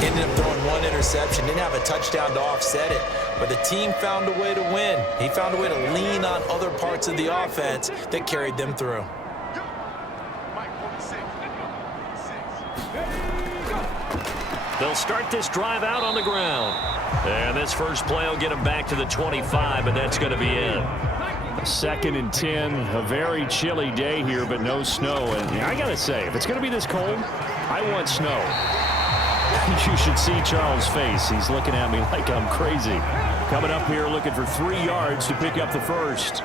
Ended up throwing one interception, didn't have a touchdown to offset it, but the team found a way to win. He found a way to lean on other parts of the offense that carried them through. They'll start this drive out on the ground. And this first play will get them back to the 25, but that's going to be it. 2nd and 10, a very chilly day here, but no snow. And I got to say, if it's going to be this cold, I want snow. You should see Charles' face. He's looking at me like I'm crazy. Coming up here looking for 3 yards to pick up the first.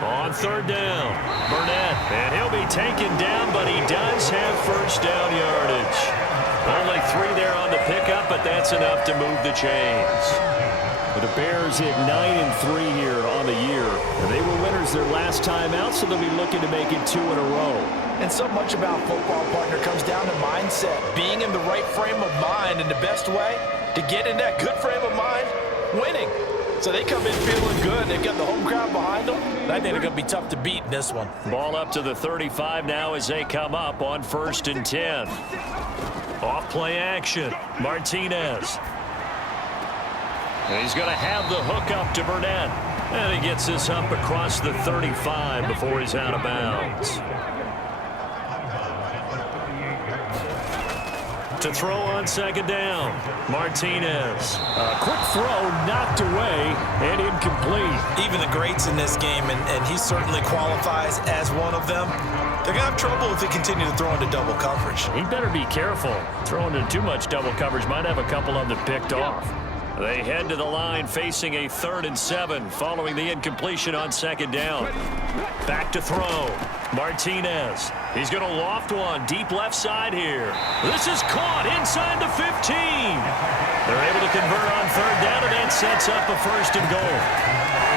On 3rd down, Burnett, and he'll be taken down, but he does have first down yardage. Only 3 there on the pickup, but that's enough to move the chains. The Bears hit 9-3 here on the year. They were winners their last time out, so they'll be looking to make it 2 in a row. And so much about football, partner, comes down to mindset. Being in the right frame of mind, and the best way to get in that good frame of mind, winning. So they come in feeling good. They've got the home crowd behind them. And I think they're going to be tough to beat in this one. Ball up to the 35 now as they come up on 1st and 10. Off play action. Martinez. And he's going to have the hook up to Burnett. And he gets this up across the 35 before he's out of bounds. To throw on 2nd down, Martinez. A quick throw knocked away and incomplete. Even the greats in this game, and he certainly qualifies as one of them, they're going to have trouble if they continue to throw into double coverage. He better be careful. Throwing into too much double coverage might have a couple of them picked off. They head to the line facing a 3rd and 7 following the incompletion on 2nd down. Back to throw. Martinez. He's going to loft one deep left side here. This is caught inside the 15. They're able to convert on 3rd down, and that sets up a 1st and goal.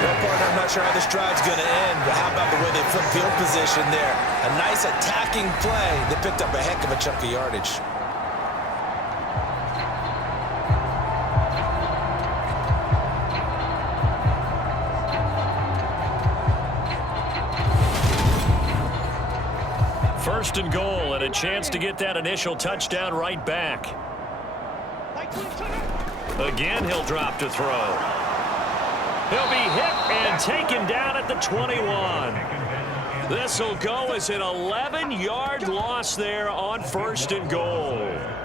Well, partner, I'm not sure how this drive's going to end, but how about the way they flip field position there? A nice attacking play that picked up a heck of a chunk of yardage. First and goal, and a chance to get that initial touchdown right back. Again, he'll drop to throw. He'll be hit and taken down at the 21. This will go as an 11-yard loss there on 1st and goal.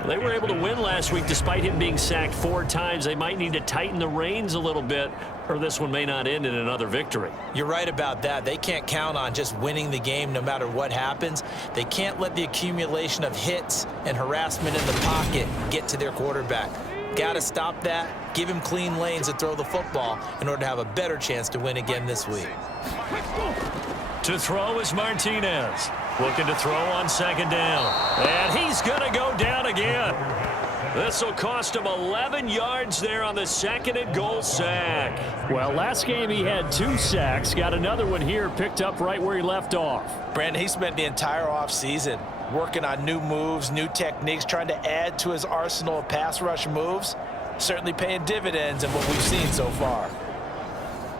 They were able to win last week despite him being sacked 4 times. They might need to tighten the reins a little bit, or this one may not end in another victory. You're right about that. They can't count on just winning the game no matter what happens. They can't let the accumulation of hits and harassment in the pocket get to their quarterback. Got to stop that, give him clean lanes to throw the football in order to have a better chance to win again this week. To throw is Martinez. Looking to throw on 2nd down. And he's going to go down again. This will cost him 11 yards there on the 2nd and goal sack. Well, last game he had 2 sacks. Got another one here picked up right where he left off. Brandon, he spent the entire offseason working on new moves, new techniques, trying to add to his arsenal of pass rush moves. Certainly paying dividends in what we've seen so far.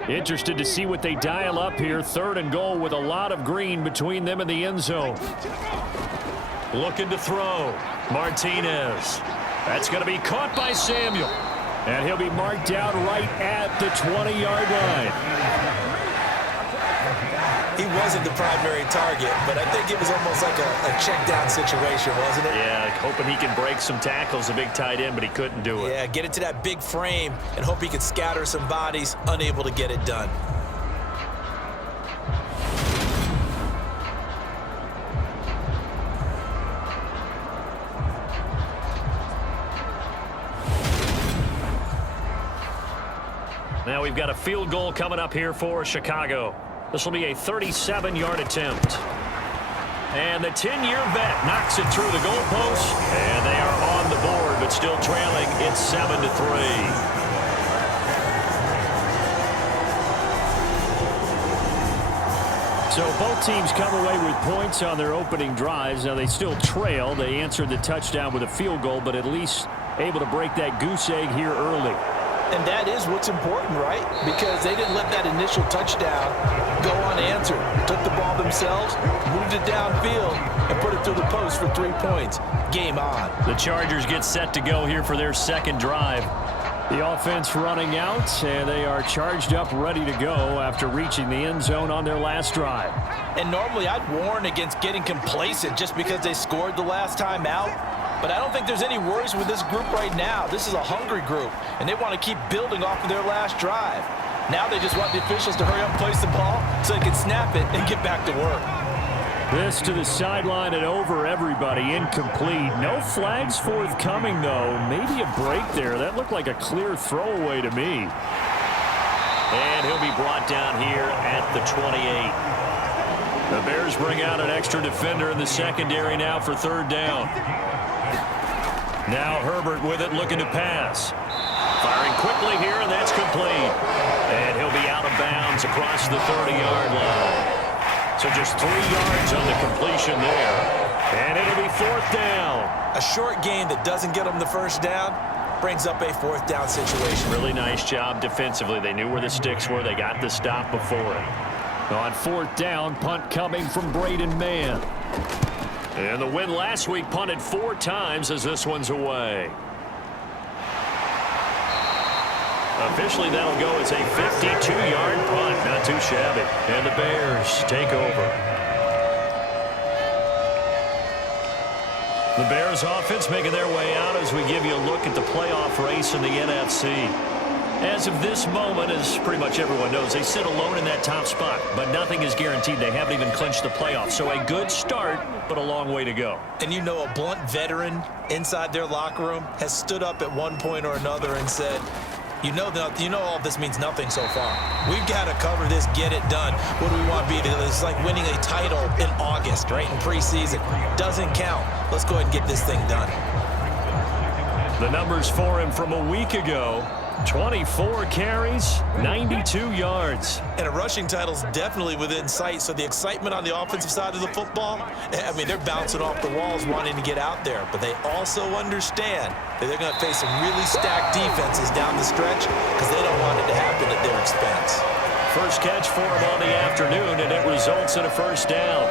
Interested to see what they dial up here. 3rd and goal with a lot of green between them and the end zone. Looking to throw. Martinez. That's going to be caught by Samuel. And he'll be marked down right at the 20-yard line. He wasn't the primary target, but I think it was almost like a check-down situation, wasn't it? Yeah, hoping he can break some tackles, a big tight end, but he couldn't do it. Yeah, get it to that big frame and hope he can scatter some bodies, unable to get it done. Now we've got a field goal coming up here for Chicago. This will be a 37-yard attempt. And the 10-year vet knocks it through the goalpost. And they are on the board, but still trailing. It's 7-3. So both teams come away with points on their opening drives. Now they still trail. They answered the touchdown with a field goal, but at least able to break that goose egg here early. And that is what's important, right? Because they didn't let that initial touchdown go unanswered. Took the ball themselves, moved it downfield, and put it through the post for 3 points. Game on. The Chargers get set to go here for their second drive. The offense running out, and they are charged up, ready to go after reaching the end zone on their last drive. And normally I'd warn against getting complacent just because they scored the last time out. But I don't think there's any worries with this group right now. This is a hungry group, and they want to keep building off of their last drive. Now they just want the officials to hurry up and place the ball so they can snap it and get back to work. This to the sideline and over everybody. Incomplete. No flags forthcoming, though. Maybe a break there. That looked like a clear throwaway to me. And he'll be brought down here at the 28. The Bears bring out an extra defender in the secondary now for third down. Now Herbert with it, looking to pass. Firing quickly here, and that's complete. And he'll be out of bounds across the 30-yard line. So just 3 yards on the completion there. And it'll be fourth down. A short gain that doesn't get them the first down brings up a fourth down situation. Really nice job defensively. They knew where the sticks were. They got the stop before it. On fourth down, punt coming from Braden Mann. And the win last week punted 4 times as this one's away. Officially, that'll go as a 52-yard punt. Not too shabby. And the Bears take over. The Bears offense making their way out as we give you a look at the playoff race in the NFC. As of this moment, as pretty much everyone knows, they sit alone in that top spot. But nothing is guaranteed. They haven't even clinched the playoffs. So a good start, but a long way to go. And you know, a blunt veteran inside their locker room has stood up at one point or another and said, you know all of this means nothing so far. We've got to cover this, get it done. What do we want to be? It's like winning a title in August, right, in preseason. Doesn't count. Let's go ahead and get this thing done. The numbers for him from a week ago. 24 carries, 92 yards. And a rushing title's definitely within sight, so the excitement on the offensive side of the football, I mean, they're bouncing off the walls wanting to get out there, but they also understand that they're going to face some really stacked defenses down the stretch because they don't want it to happen at their expense. First catch for him on the afternoon, and it results in a first down.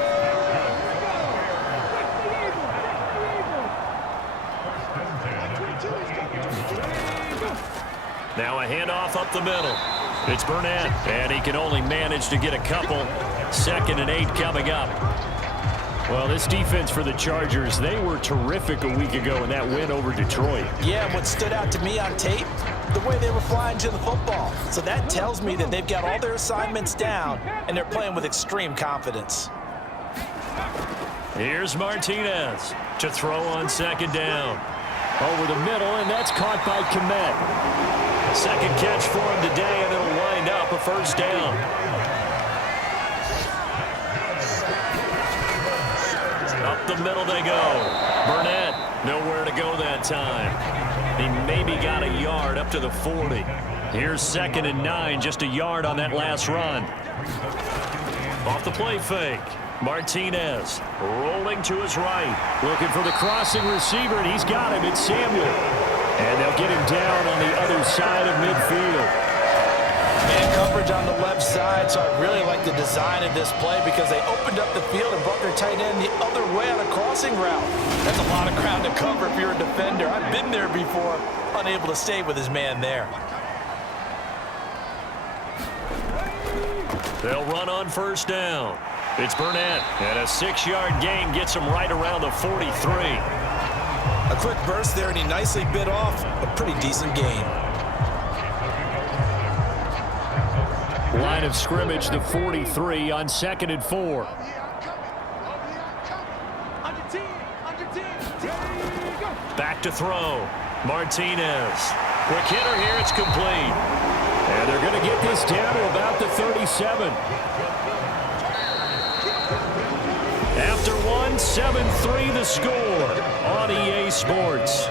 Now a handoff up the middle. It's Burnett, and he can only manage to get a couple. 2nd and 8 coming up. Well, this defense for the Chargers, they were terrific a week ago in that win over Detroit. Yeah, what stood out to me on tape, the way they were flying to the football. So that tells me that they've got all their assignments down, and they're playing with extreme confidence. Here's Martinez to throw on 2nd down. Over the middle, and that's caught by Kmet. Second catch for him today, and it'll wind up a first down. Up the middle they go. Burnett, nowhere to go that time. He maybe got a yard up to the 40. Here's 2nd and 9, just a yard on that last run. Off the play fake. Martinez rolling to his right. Looking for the crossing receiver, and he's got him. It's Samuel. And they'll get him down on the other side of midfield. Man coverage on the left side, so I really like the design of this play because they opened up the field and brought their tight end the other way on a crossing route. That's a lot of ground to cover if you're a defender. I've been there before, unable to stay with his man there. They'll run on first down. It's Burnett, and a 6-yard gain gets him right around the 43. A quick burst there, and he nicely bit off a pretty decent gain. Line of scrimmage, the 43 on 2nd and 4. Back to throw. Martinez. Quick hitter here, it's complete. And they're going to get this down to about the 37. After one, 7-3 the score on EA Sports.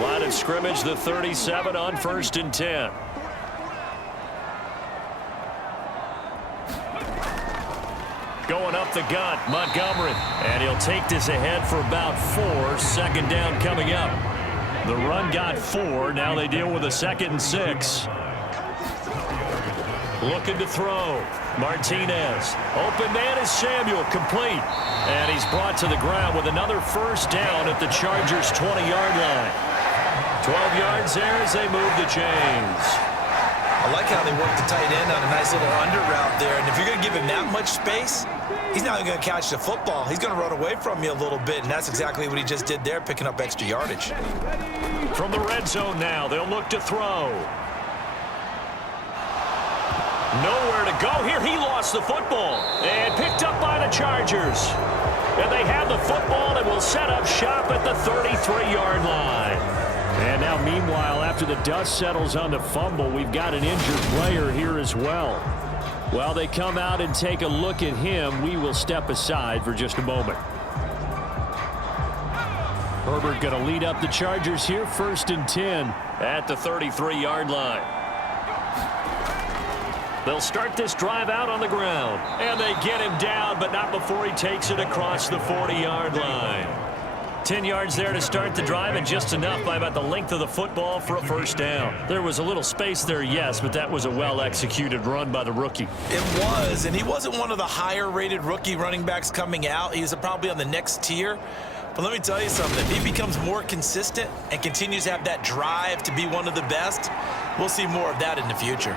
Line of scrimmage, the 37 on 1st and 10. Going up the gut, Montgomery. And he'll take this ahead for about 4. Second down coming up. The run got 4. Now they deal with a 2nd and 6. Looking to throw. Martinez. Open man is Samuel. Complete. And he's brought to the ground with another first down at the Chargers' 20-yard line. 12 yards there as they move the chains. I like how they work the tight end on a nice little under route there. And if you're going to give him that much space, he's not going to catch the football. He's going to run away from you a little bit, and that's exactly what he just did there, picking up extra yardage. From the red zone now, they'll look to throw. Nowhere to go here. He lost the football and picked up by the Chargers. And they have the football and will set up shop at the 33-yard line. And now, meanwhile, after the dust settles on the fumble, we've got an injured player here as well. While they come out and take a look at him, we will step aside for just a moment. Herbert going to lead up the Chargers here, 1st and 10 at the 33-yard line. They'll start this drive out on the ground. And they get him down, but not before he takes it across the 40-yard line. 10 yards there to start the drive, and just enough by about the length of the football for a first down. There was a little space there, yes, but that was a well-executed run by the rookie. It was, and he wasn't one of the higher-rated rookie running backs coming out. He's probably on the next tier. But let me tell you something. If he becomes more consistent and continues to have that drive to be one of the best, we'll see more of that in the future.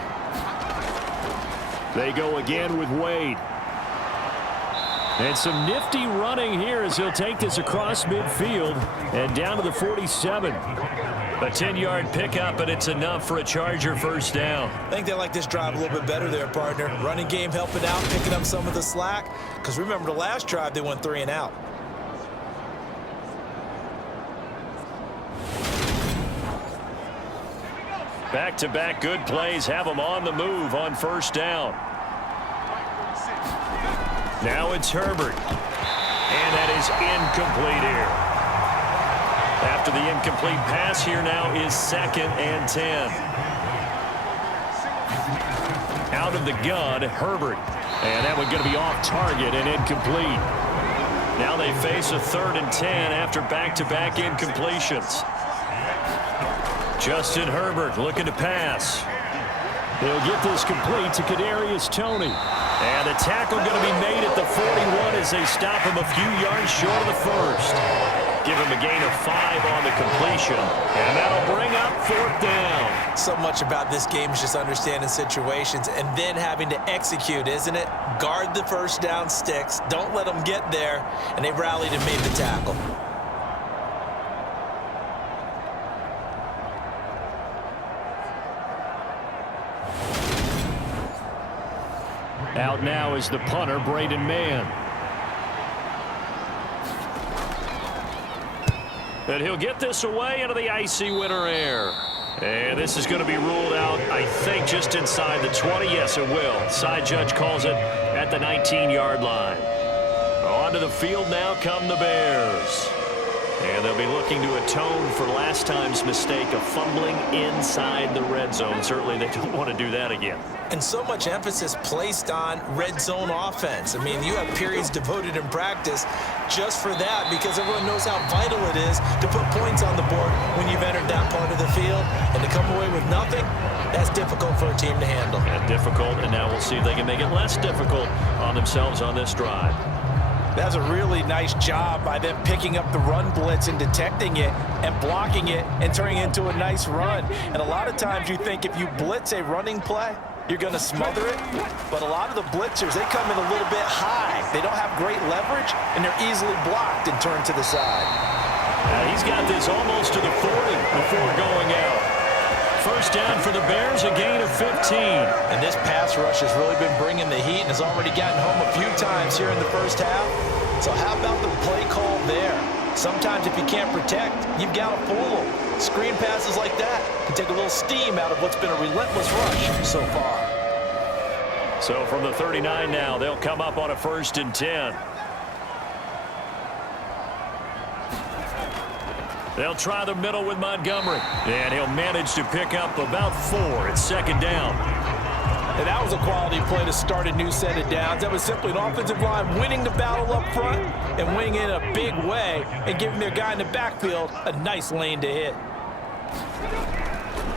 They go again with Wade. And some nifty running here as he'll take this across midfield and down to the 47. A 10-yard pickup, and it's enough for a Charger first down. I think they like this drive a little bit better there, partner. Running game helping out, picking up some of the slack. Because remember, the last drive, they went 3 and out. Back-to-back good plays have them on the move on first down. Now it's Herbert. And that is incomplete here. After the incomplete pass, here now is 2nd and 10. Out of the gun, Herbert. And that one going to be off target and incomplete. Now they face a 3rd and 10 after back-to-back incompletions. Justin Herbert looking to pass. They'll get this complete to Kadarius Toney. And the tackle going to be made at the 41 as they stop him a few yards short of the first. Give him a gain of 5 on the completion. And that'll bring up 4th down. So much about this game is just understanding situations and then having to execute, isn't it? Guard the first down sticks. Don't let them get there. And they rallied and made the tackle. Out now is the punter, Braden Mann. And he'll get this away into the icy winter air. And this is going to be ruled out, I think, just inside the 20. Yes, it will. Side judge calls it at the 19-yard line. Onto the field now come the Bears. And they'll be looking to atone for last time's mistake of fumbling inside the red zone. Certainly they don't want to do that again. And so much emphasis placed on red zone offense. I mean, you have periods devoted in practice just for that because everyone knows how vital it is to put points on the board when you've entered that part of the field. And to come away with nothing, that's difficult for a team to handle. And difficult, and now we'll see if they can make it less difficult on themselves on this drive. That's a really nice job by them picking up the run blitz and detecting it and blocking it and turning it into a nice run. And a lot of times you think if you blitz a running play, you're going to smother it. But a lot of the blitzers, they come in a little bit high. They don't have great leverage, and they're easily blocked and turned to the side. He's got this almost to the 40 before going out. First down for the Bears, a gain of 15. And this pass rush has really been bringing the heat and has already gotten home a few times here in the first half. So how about the play call there? Sometimes if you can't protect, you've got to fool them. Screen passes like that can take a little steam out of what's been a relentless rush so far. So from the 39 now, they'll come up on a 1st and 10. They'll try the middle with Montgomery. And he'll manage to pick up about 4 at 2nd down. And that was a quality play to start a new set of downs. That was simply an offensive line winning the battle up front and winning in a big way and giving their guy in the backfield a nice lane to hit.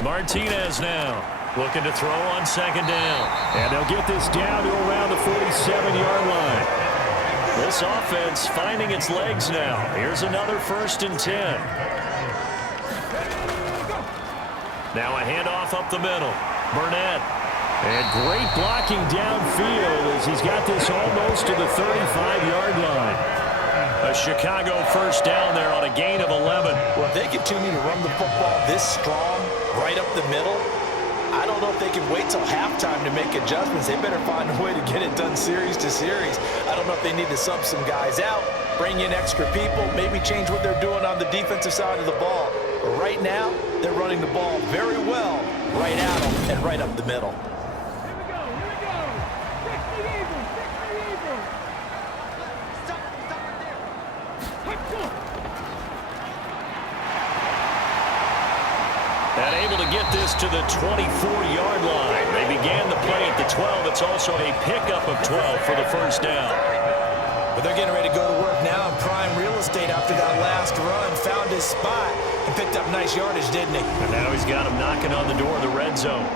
Martinez now looking to throw on second down. And they'll get this down to around the 47-yard line. This offense finding its legs now. Here's another 1st and 10. Now a handoff up the middle. Burnett. And great blocking downfield as he's got this almost to the 35-yard line. A Chicago 1st down there on a gain of 11. Well, if they continue to run the football this strong, right up the middle, I don't know if they can wait till halftime to make adjustments. They better find a way to get it done series to series. I don't know if they need to sub some guys out, bring in extra people, maybe change what they're doing on the defensive side of the ball. But right now, they're running the ball very well, right at them and right up the middle. And able to get this to the 24-yard line. They began the play at the 12. It's also a pickup of 12 for the 1st down. But they're getting ready to go to work now in prime real estate after that last run. Found his spot and picked up nice yardage, didn't he? And now he's got him knocking on the door of the red zone.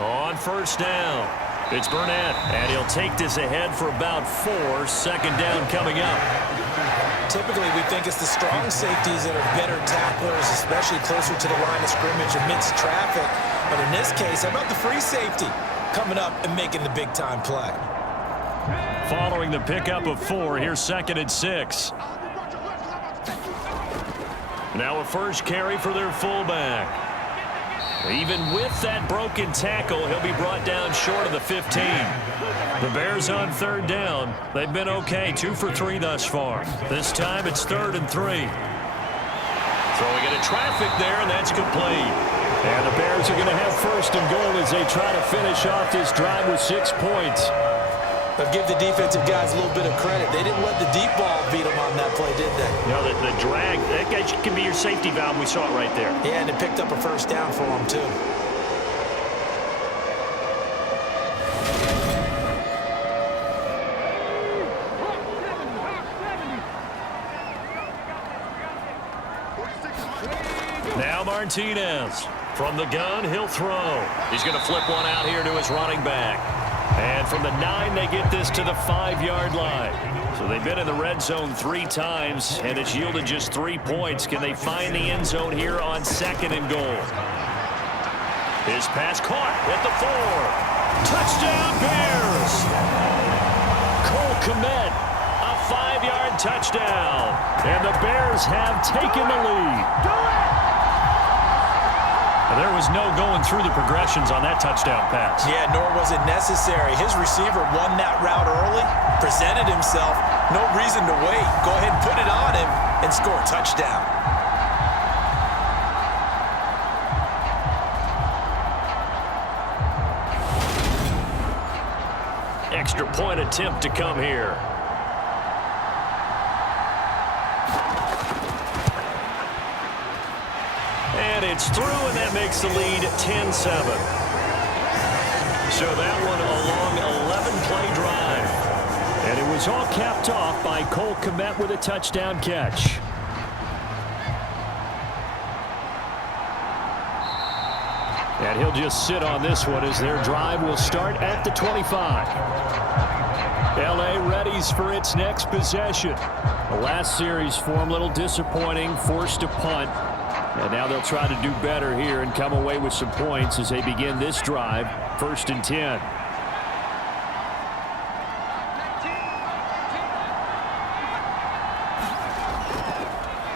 On 1st down, it's Burnett, and he'll take this ahead for about 4. 2nd down coming up. Typically, we think it's the strong safeties that are better tacklers, especially closer to the line of scrimmage amidst traffic. But in this case, how about the free safety coming up and making the big-time play? Following the pickup of 4, here's 2nd and 6. Now a 1st carry for their fullback. Even with that broken tackle, he'll be brought down short of the 15. The Bears on 3rd down. They've been okay, 2 for 3 thus far. This time it's 3rd and 3. Throwing into traffic there, and that's complete. And the Bears are going to have 1st and goal as they try to finish off this drive with 6 points. But give the defensive guys a little bit of credit. They didn't let the deep ball beat them on that play, did they? No, the drag, that guy can be your safety valve. We saw it right there. Yeah, and it picked up a 1st down for them, too. Now Martinez. From the gun, he'll throw. He's going to flip one out here to his running back. And from the 9, they get this to the 5-yard line. So they've been in the red zone 3 times, and it's yielded just 3 points. Can they find the end zone here on 2nd and goal? His pass caught at the 4. Touchdown, Bears! Cole Kmet, a 5-yard touchdown. And the Bears have taken the lead. There was no going through the progressions on that touchdown pass. Yeah, nor was it necessary. His receiver won that route early, presented himself, no reason to wait. Go ahead and put it on him and score a touchdown. Extra point attempt to come here. And it's through, and that makes the lead 10-7. So that one a long 11-play drive. And it was all capped off by Cole Kmet with a touchdown catch. And he'll just sit on this one as their drive will start at the 25. L.A. readies for its next possession. The last series for him, a little disappointing, forced to punt. And now they'll try to do better here and come away with some points as they begin this drive, 1st and 10.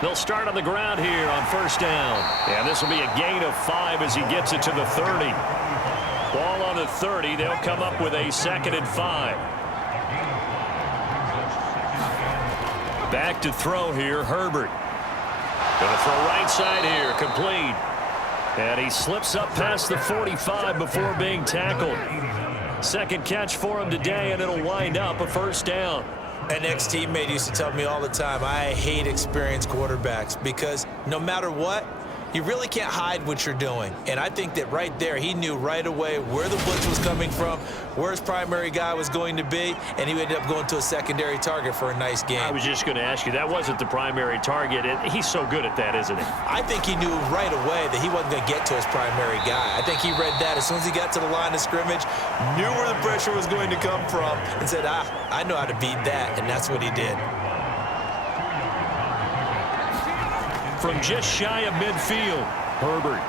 They'll start on the ground here on 1st down. And this will be a gain of 5 as he gets it to the 30. Ball on the 30. They'll come up with a 2nd and 5. Back to throw here, Herbert. Going to throw right side here, complete. And he slips up past the 45 before being tackled. Second catch for him today, and it'll wind up a first down. An ex-teammate used to tell me all the time, I hate experienced quarterbacks because no matter what, you really can't hide what you're doing. And I think that right there, he knew right away where the blitz was coming from, where his primary guy was going to be, and he ended up going to a secondary target for a nice game. I was just going to ask you, that wasn't the primary target. He's so good at that, isn't he? I think he knew right away that he wasn't going to get to his primary guy. I think he read that as soon as he got to the line of scrimmage, knew where the pressure was going to come from, and said, I know how to beat that, and that's what he did. From just shy of midfield, Herbert.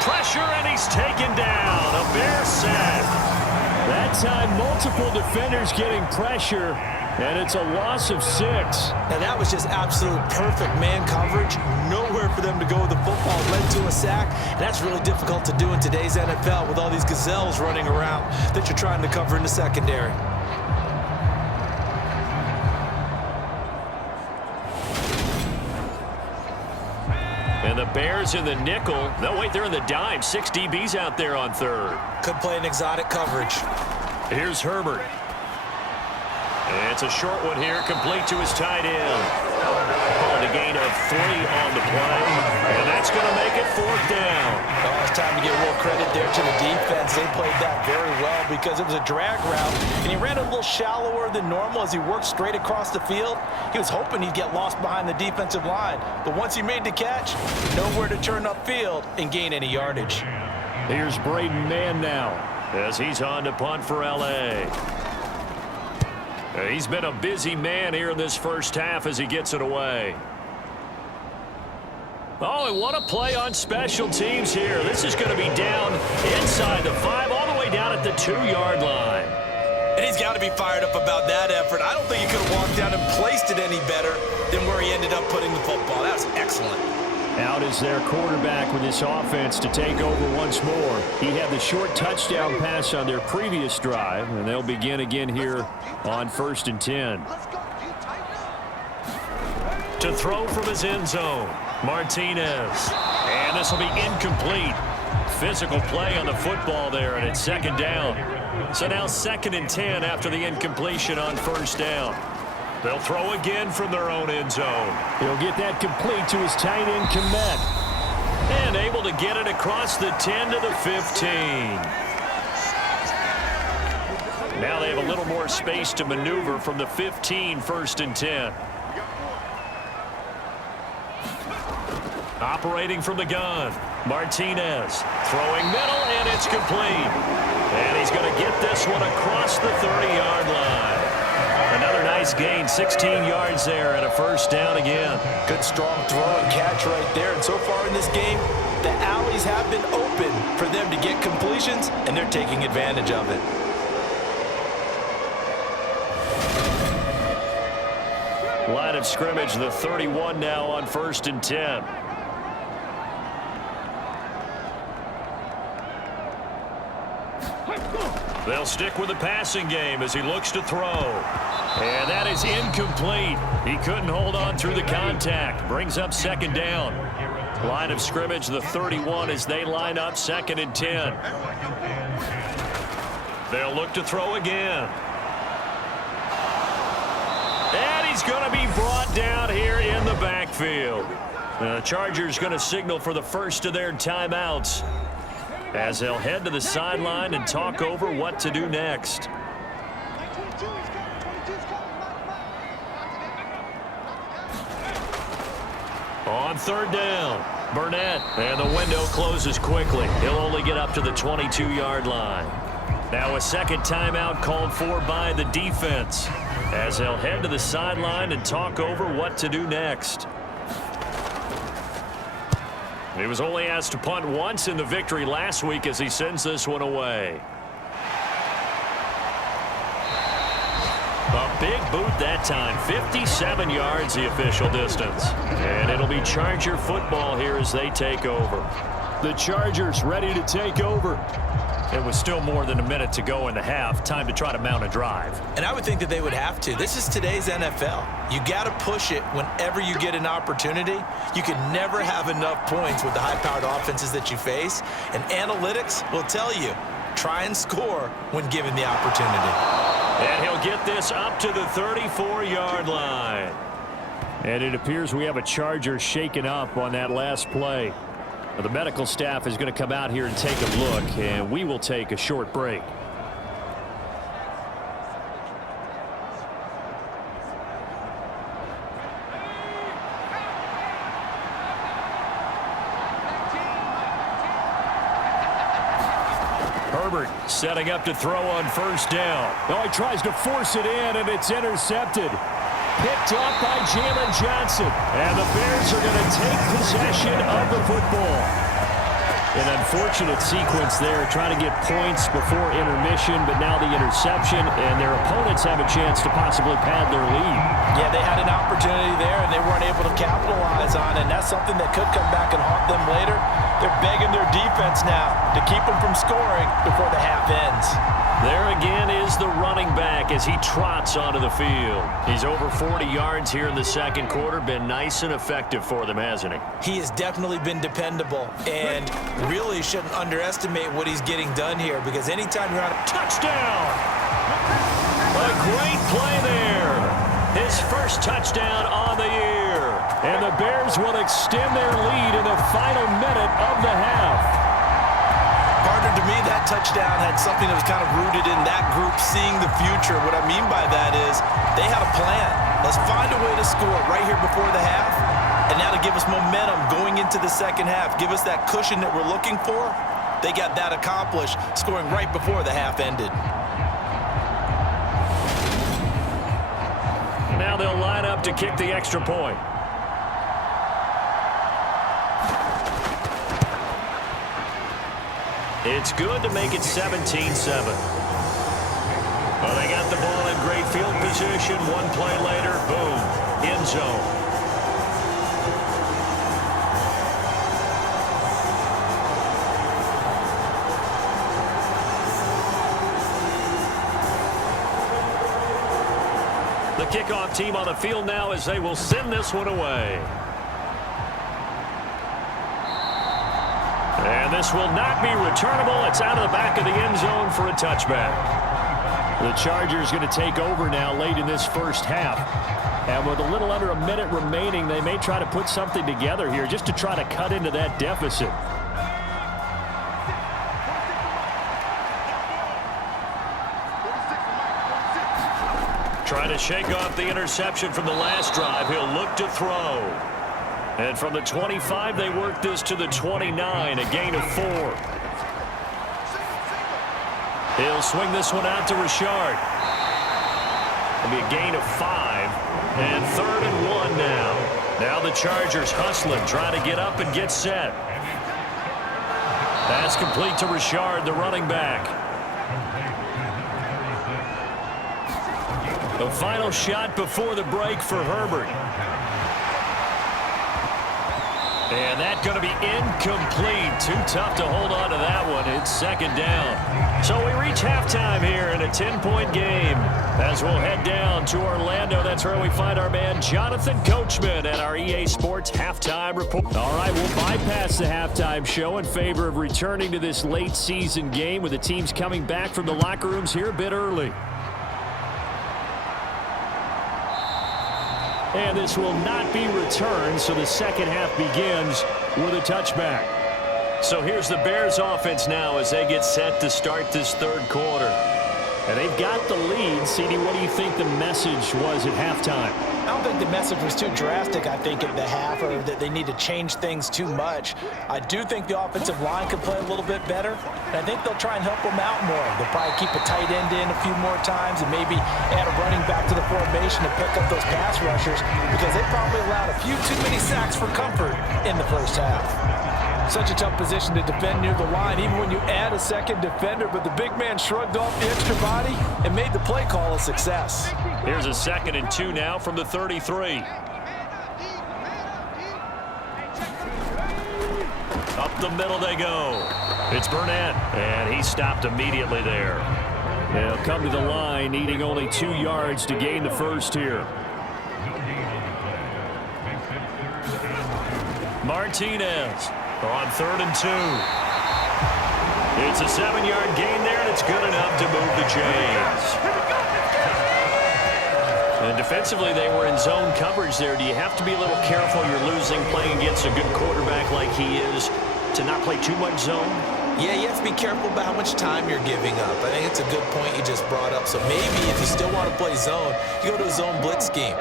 Pressure, and he's taken down. A Bear sack. That time, multiple defenders getting pressure, and it's a loss of 6. Now, that was just absolute perfect man coverage. Nowhere for them to go with the football. Led to a sack, and that's really difficult to do in today's NFL with all these gazelles running around that you're trying to cover in the secondary. And the Bears in the nickel. No, wait, they're in the dime. 6 DBs out there on third. Could play an exotic coverage. Here's Herbert. And it's a short one here, complete to his tight end. Called a gain of 3 on the play. And that's going to make it 4th down. Oh, it's time to give a little credit there to the defense. They played that very well because it was a drag route, and he ran a little shallower than normal as he worked straight across the field. He was hoping he'd get lost behind the defensive line, but once he made the catch, nowhere to turn upfield and gain any yardage. Here's Braden Mann now, as he's on to punt for L.A. He's been a busy man here in this first half as he gets it away. Oh, and what a play on special teams here. This is going to be down inside the 5, all the way down at the 2-yard line. And he's got to be fired up about that effort. I don't think he could have walked down and placed it any better than where he ended up putting the football. That was excellent. Out is their quarterback with this offense to take over once more. He had the short touchdown pass on their previous drive, and they'll begin again here on 1st and 10. To throw from his end zone, Martinez. And this will be incomplete. Physical play on the football there, and it's 2nd down. So now 2nd and 10 after the incompletion on 1st down. They'll throw again from their own end zone. He'll get that complete to his tight end, Komet. And able to get it across the 10 to the 15. Now they have a little more space to maneuver from the 15, 1st and 10. Operating from the gun, Martinez throwing middle, and it's complete. And he's going to get this one across the 30-yard line. Another nice gain, 16 yards there, and a 1st down again. Good strong throw and catch right there. And so far in this game, the alleys have been open for them to get completions, and they're taking advantage of it. Line of scrimmage, the 31 now on 1st and 10. They'll stick with the passing game as he looks to throw. And that is incomplete. He couldn't hold on through the contact. Brings up 2nd down. Line of scrimmage, the 31 as they line up 2nd and 10. They'll look to throw again. And he's going to be brought down here in the backfield. The Chargers going to signal for the first of their timeouts as they'll head to the sideline and talk over what to do next. On 3rd down, Burnett, and the window closes quickly. He'll only get up to the 22-yard line. Now a 2nd timeout called for by the defense as they'll head to the sideline and talk over what to do next. He was only asked to punt once in the victory last week as he sends this one away. A big boot that time, 57 yards the official distance. And it'll be Charger football here as they take over. The Chargers ready to take over. It was still more than a minute to go in the half. Time to try to mount a drive. And I would think that they would have to. This is today's NFL. You got to push it whenever you get an opportunity. You can never have enough points with the high-powered offenses that you face. And analytics will tell you try and score when given the opportunity. And he'll get this up to the 34-yard line. And it appears we have a Charger shaken up on that last play. The medical staff is going to come out here and take a look, and we will take a short break. Herbert setting up to throw on first down. Oh, he tries to force it in, and it's intercepted. Picked up by Jalen Johnson. And the Bears are going to take possession of the football. An unfortunate sequence there, trying to get points before intermission, but now the interception, and their opponents have a chance to possibly pad their lead. Yeah, they had an opportunity there, and they weren't able to capitalize on it, and that's something that could come back and haunt them later. They're begging their defense now to keep them from scoring before the half ends. There again is the running back as he trots onto the field. He's over 40 yards here in the second quarter. Been nice and effective for them, hasn't he? He has definitely been dependable, and really shouldn't underestimate what he's getting done here, because anytime you're on a touchdown, a great play there. His first touchdown on the year. And the Bears will extend their lead in the final minute of the half. Partner, to me, that touchdown had something that was kind of rooted in that group seeing the future. What I mean by that is they had a plan. Let's find a way to score right here before the half, and now to give us momentum going into the second half, give us that cushion that we're looking for. They got that accomplished, scoring right before the half ended. Now they'll line up to kick the extra point. It's good to make it 17-7. Well, they got the ball in great field position. One play later, boom, end zone. The kickoff team on the field now as they will send this one away. And this will not be returnable. It's out of the back of the end zone for a touchback. The Chargers going to take over now late in this first half. And with a little under a minute remaining, they may try to put something together here just to try to cut into that deficit. Trying to shake off the interception from the last drive. He'll look to throw. And from the 25, they work this to the 29, a gain of 4. He'll swing this one out to Richard. It'll be a gain of 5. And 3rd and 1 now. Now the Chargers hustling, trying to get up and get set. That's complete to Richard, the running back. The final shot before the break for Herbert. And that's going to be incomplete. Too tough to hold on to that one. It's second down. So we reach halftime here in a 10-point game. As we'll head down to Orlando, that's where we find our man Jonathan Coachman at our EA Sports Halftime Report. All right, we'll bypass the halftime show in favor of returning to this late season game with the teams coming back from the locker rooms here a bit early. And this will not be returned, so the second half begins with a touchback. So here's the Bears offense now as they get set to start this third quarter. And they've got the lead. CD, what do you think the message was at halftime? I don't think the message was too drastic, I think, at the half, or that they need to change things too much. I do think the offensive line could play a little bit better, and I think they'll try and help them out more. They'll probably keep a tight end in a few more times and maybe add a running back to the formation to pick up those pass rushers, because they probably allowed a few too many sacks for comfort in the first half. Such a tough position to defend near the line, even when you add a second defender, but the big man shrugged off the extra body and made the play call a success. Here's a 2nd and 2 now from the 33. Up the middle they go. It's Burnett, and he stopped immediately there. They'll come to the line, needing only 2 yards to gain the first here. Martinez on 3rd and 2. It's a 7-yard gain there, and it's good enough to move the chains. And defensively, they were in zone coverage there. Do you have to be a little careful? You're losing playing against a good quarterback like he is to not play too much zone? Yeah, you have to be careful about how much time you're giving up. I think it's a good point you just brought up. So maybe if you still want to play zone, you go to a zone blitz scheme.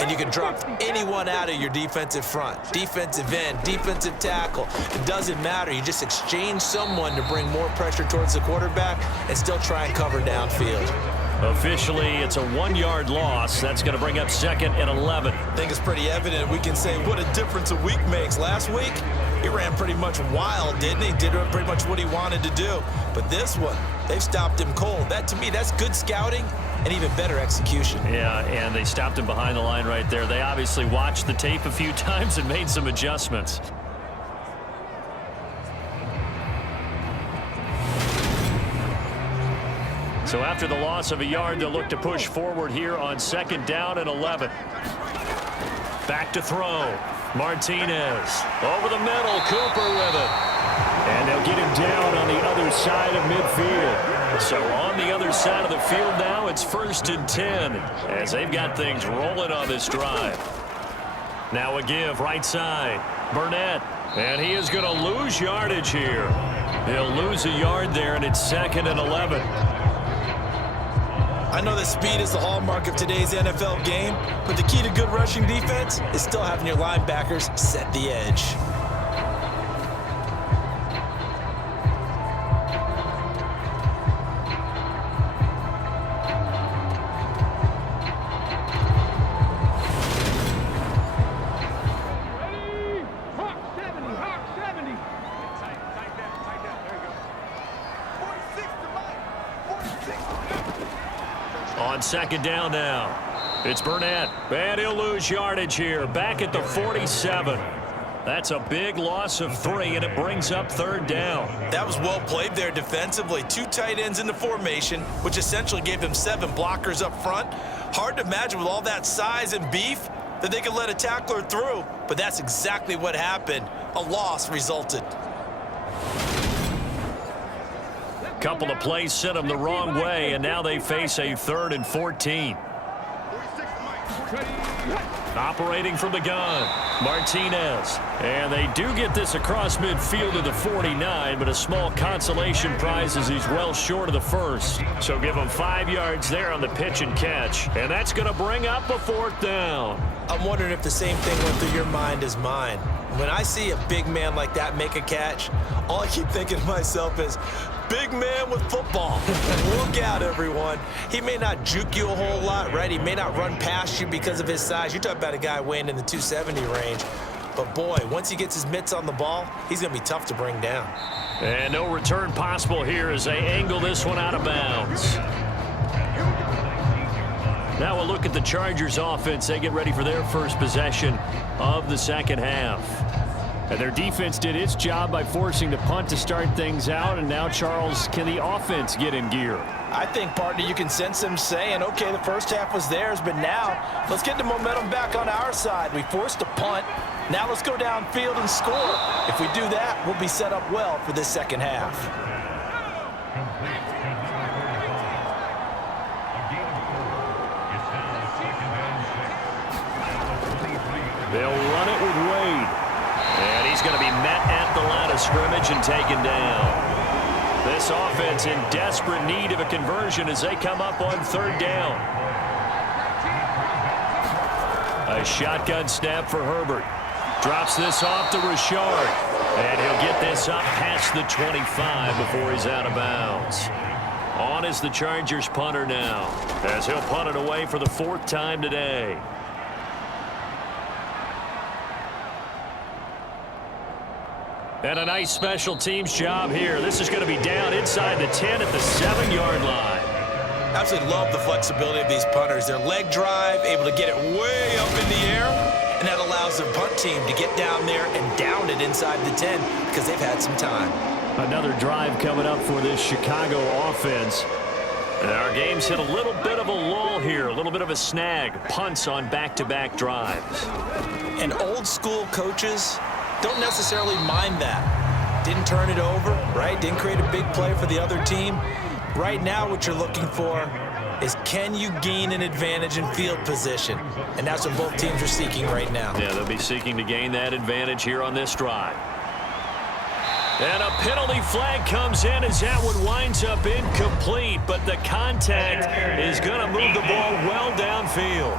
And you can drop anyone out of your defensive front. Defensive end, defensive tackle. It doesn't matter. You just exchange someone to bring more pressure towards the quarterback and still try and cover downfield. Officially, it's a 1-yard loss. That's going to bring up 2nd and 11. I think it's pretty evident we can say what a difference a week makes. Last week, he ran pretty much wild, didn't he? Did pretty much what he wanted to do. But this one, they've stopped him cold. That, to me, that's good scouting and even better execution. Yeah, and they stopped him behind the line right there. They obviously watched the tape a few times and made some adjustments. So after the loss of a yard, they'll look to push forward here on 2nd down and 11. Back to throw. Martinez over the middle. Cooper with it. And they'll get him down on the other side of midfield. So on the other side of the field now, it's 1st and 10 as they've got things rolling on this drive. Now a give right side. Burnett. And he is going to lose yardage here. He'll lose a yard there, and it's 2nd and 11. I know that speed is the hallmark of today's NFL game, but the key to good rushing defense is still having your linebackers set the edge. On 2nd down now, it's Burnett, and he'll lose yardage here, back at the 47. That's a big loss of 3, and it brings up 3rd down. That was well played there defensively. 2 tight ends in the formation, which essentially gave them 7 blockers up front. Hard to imagine with all that size and beef that they could let a tackler through, but that's exactly what happened. A loss resulted. Couple of plays sent them the wrong way, and now they face a 3rd and 14. Operating from the gun, Martinez. And they do get this across midfield to the 49, but a small consolation prize as he's well short of the 1st. So give him 5 yards there on the pitch and catch. And that's going to bring up a 4th down. I'm wondering if the same thing went through your mind as mine. When I see a big man like that make a catch, all I keep thinking to myself is, big man with football. Look out, everyone. He may not juke you a whole lot, right? He may not run past you because of his size. You're talking about a guy weighing in the 270 range. But, boy, once he gets his mitts on the ball, he's going to be tough to bring down. And no return possible here as they angle this one out of bounds. Now we'll look at the Chargers offense. They get ready for their first possession of the 2nd half. And their defense did its job by forcing the punt to start things out. And now, Charles, can the offense get in gear? I think, partner, you can sense them saying, okay, the first half was theirs, but now let's get the momentum back on our side. We forced a punt. Now let's go downfield and score. If we do that, we'll be set up well for this 2nd half. They'll run it with Wade. And he's going to be met at the line of scrimmage and taken down. This offense in desperate need of a conversion as they come up on 3rd down. A shotgun snap for Herbert. Drops this off to Richard. And he'll get this up past the 25 before he's out of bounds. On is the Chargers punter now, as he'll punt it away for the 4th time today. And a nice special teams job here. This is going to be down inside the 10 at the 7-yard line. Absolutely love the flexibility of these punters. Their leg drive, able to get it way up in the air, and that allows the punt team to get down there and down it inside the 10 because they've had some time. Another drive coming up for this Chicago offense. And our game's hit a little bit of a lull here, a little bit of a snag. Punts on back-to-back drives. And old school coaches don't necessarily mind that. Didn't turn it over, right? Didn't create a big play for the other team. Right now what you're looking for is, can you gain an advantage in field position? And that's what both teams are seeking right now. Yeah, they'll be seeking to gain that advantage here on this drive. And a penalty flag comes in as that one winds up incomplete, but the contact is going to move the ball well downfield.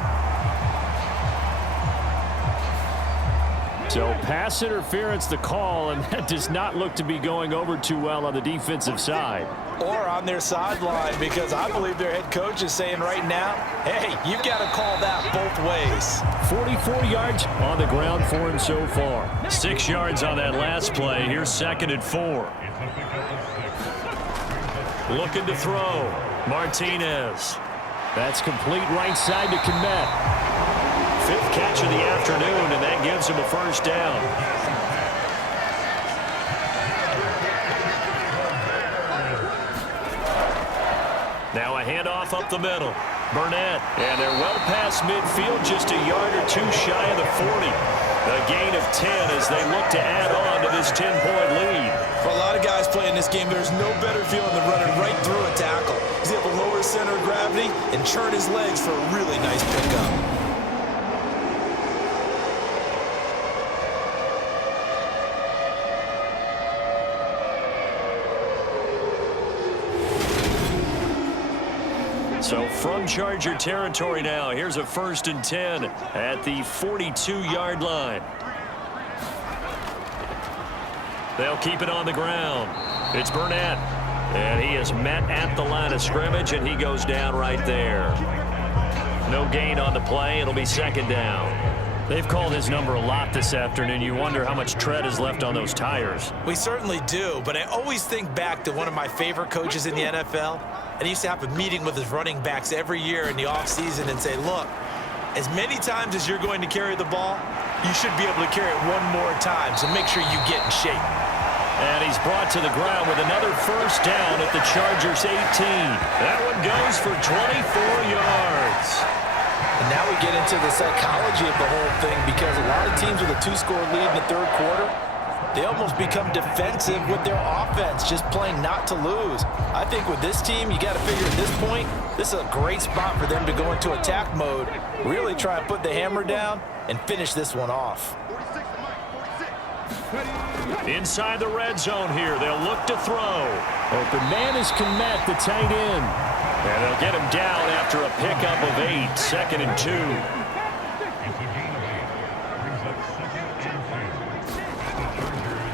So pass interference the call, and that does not look to be going over too well on the defensive side. Or on their sideline, because I believe their head coach is saying right now, hey, you've got to call that both ways. 44 yards on the ground for him so far. 6 yards on that last play. Here's 2nd and 4. Looking to throw. Martinez. That's complete right side to Kmet. 5th catch of the afternoon, and that gives him a first down. Now a handoff up the middle. Burnett, and they're well past midfield, just a yard or two shy of the 40. A gain of 10 as they look to add on to this 10-point lead. For a lot of guys playing this game, there's no better feeling than running right through a tackle. He's able to lower his center of gravity and churn his legs for a really nice pickup. So from Charger territory now, here's a 1st and 10 at the 42-yard line. They'll keep it on the ground. It's Burnett, and he is met at the line of scrimmage, and he goes down right there. No gain on the play. It'll be 2nd down. They've called his number a lot this afternoon. You wonder how much tread is left on those tires. We certainly do, but I always think back to one of my favorite coaches in the NFL. And he used to have a meeting with his running backs every year in the offseason and say, look, as many times as you're going to carry the ball, you should be able to carry it one more time, so make sure you get in shape. And he's brought to the ground with another first down at the Chargers' 18. That one goes for 24 yards. And now we get into the psychology of the whole thing, because a lot of teams with a 2-score lead in the 3rd quarter, they almost become defensive with their offense, just playing not to lose. I think with this team, you got to figure at this point, this is a great spot for them to go into attack mode, really try and put the hammer down and finish this one off. Inside the red zone here, they'll look to throw. Open man is Kmet, the tight end. And they'll get him down after a pickup of 8, 2nd and 2.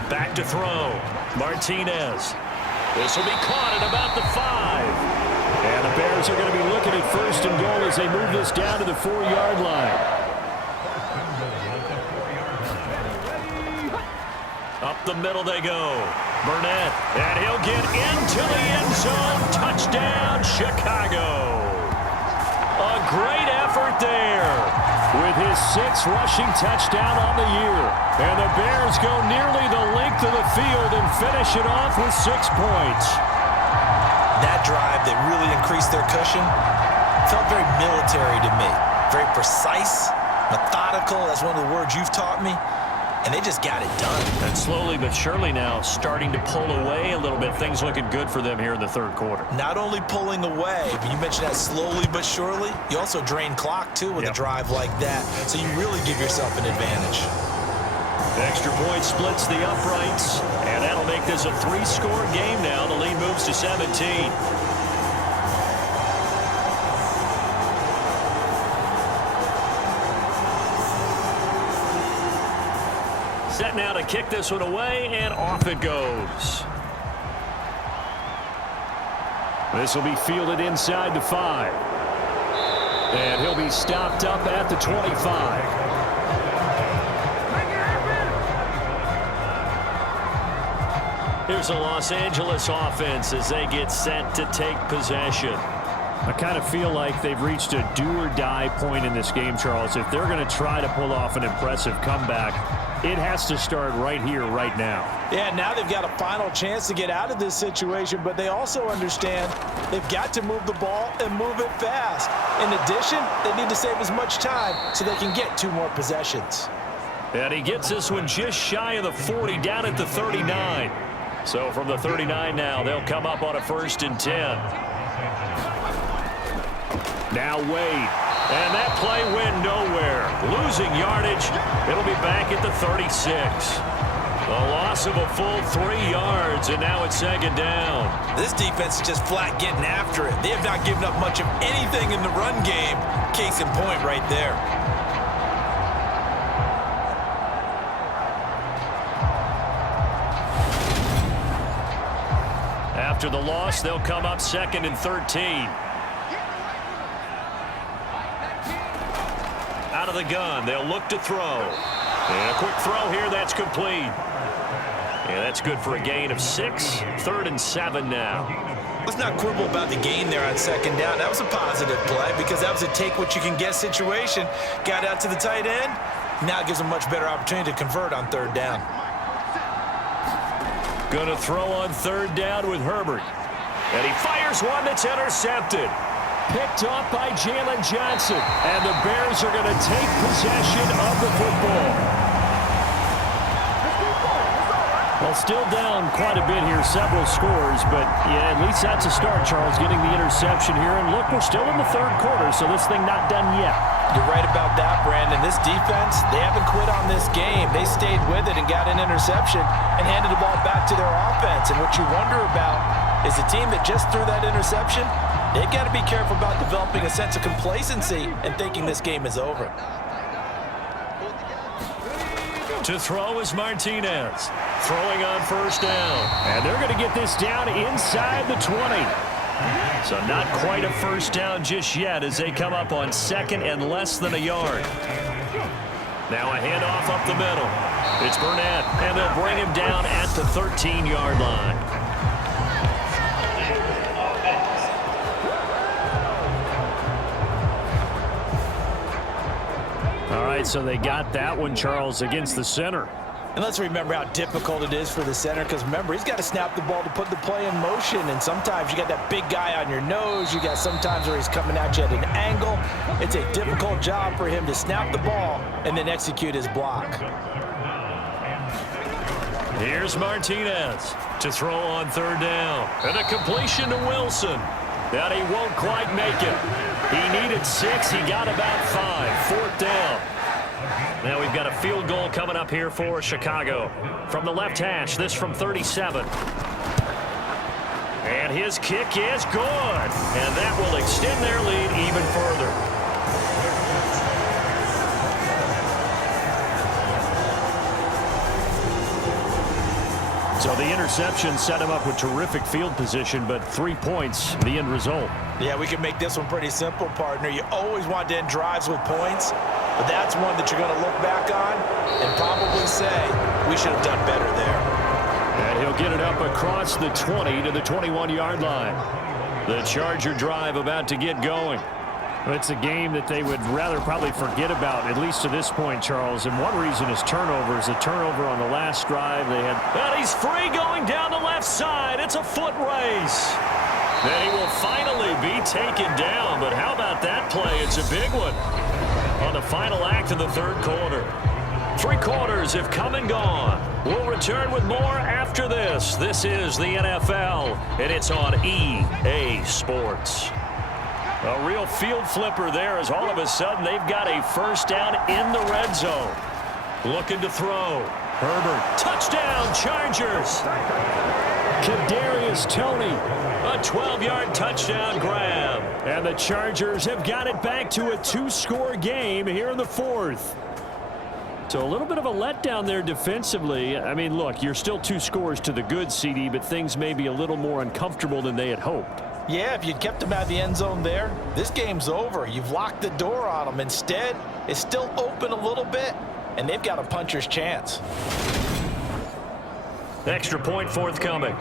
Back to throw. Martinez. This will be caught at about the 5. And the Bears are going to be looking at 1st and goal as they move this down to the 4-yard line. Up the middle they go. Burnett. And he'll get into the end zone. Touchdown, Chicago. A great effort there. With his 6th rushing touchdown on the year. And the Bears go nearly the length of the field and finish it off with 6 points. That drive that really increased their cushion felt very military to me. Very precise, methodical. That's one of the words you've taught me. And they just got it done. And slowly but surely now starting to pull away a little bit. Things looking good for them here in the 3rd quarter. Not only pulling away, but you mentioned that slowly but surely. You also drain clock, too, with a drive like that. So you really give yourself an advantage. Extra point splits the uprights. And that'll make this a 3-score game now. The lead moves to 17. Set now to kick this one away, and off it goes. This will be fielded inside the 5. And he'll be stopped up at the 25. Here's a Los Angeles offense as they get set to take possession. I kind of feel like they've reached a do-or-die point in this game, Charles. If they're going to try to pull off an impressive comeback, it has to start right here, right now. Yeah, now they've got a final chance to get out of this situation, but they also understand they've got to move the ball and move it fast. In addition, they need to save as much time so they can get 2 more possessions. And he gets this one just shy of the 40, down at the 39. So from the 39 now, they'll come up on a 1st and 10. Now Wade. And that play went nowhere. Losing yardage. It'll be back at the 36. A loss of a full 3 yards, and now it's 2nd down. This defense is just flat getting after it. They have not given up much of anything in the run game. Case in point right there. After the loss, they'll come up 2nd and 13. Out of the gun, they'll look to throw. And a quick throw here, that's complete. Yeah, that's good for a gain of 6. 3rd and 7 now. Let's not quibble about the gain there on 2nd down. That was a positive play because that was a take-what-you-can-get situation. Got out to the tight end. Now it gives them a much better opportunity to convert on 3rd down. Gonna throw on 3rd down with Herbert. And he fires one that's intercepted. Picked off by Jalen Johnson. And the Bears are going to take possession of the football. Well, still down quite a bit here, several scores, but yeah, at least that's a start, Charles, getting the interception here. And look, we're still in the 3rd quarter, so this thing not done yet. You're right about that, Brandon. This defense, they haven't quit on this game. They stayed with it and got an interception and handed the ball back to their offense. And what you wonder about is the team that just threw that interception, they've got to be careful about developing a sense of complacency and thinking this game is over. To throw is Martinez. Throwing on 1st down. And they're going to get this down inside the 20. So not quite a 1st down just yet as they come up on 2nd and less than a yard. Now a handoff up the middle. It's Burnett, and they'll bring him down at the 13-yard line. All right, so they got that one, Charles, against the center. And let's remember how difficult it is for the center, because remember, he's got to snap the ball to put the play in motion, and sometimes you got that big guy on your nose. You got sometimes where he's coming at you at an angle. It's a difficult job for him to snap the ball and then execute his block. Here's Martinez to throw on 3rd down. And a completion to Wilson. That he won't quite make it. He needed 6. He got about 5. 4th down. Now we've got a field goal coming up here for Chicago. From the left hash, this from 37. And his kick is good. And that will extend their lead even further. So the interception set him up with terrific field position, but 3 points, the end result. Yeah, we can make this one pretty simple, partner. You always want to end drives with points, but that's one that you're going to look back on and probably say, we should have done better there. And he'll get it up across the 20 to the 21-yard line. The Charger drive about to get going. It's a game that they would rather probably forget about, at least to this point, Charles. And one reason is turnovers. A turnover on the last drive. They had. And he's free going down the left side. It's a foot race. Then he will finally be taken down. But how about that play? It's a big one on the final act of the 3rd quarter. 3 quarters have come and gone. We'll return with more after this. This is the NFL, and it's on EA Sports. A real field flipper there as all of a sudden they've got a 1st down in the red zone. Looking to throw. Herbert. Touchdown, Chargers. Kadarius Toney. A 12-yard touchdown grab. And the Chargers have got it back to a 2-score game here in the 4th. So a little bit of a letdown there defensively. I mean, look, you're still 2 scores to the good, CD, but things may be a little more uncomfortable than they had hoped. Yeah, if you'd kept them out of the end zone there, this game's over. You've locked the door on them. Instead, it's still open a little bit, and they've got a puncher's chance. Extra point forthcoming.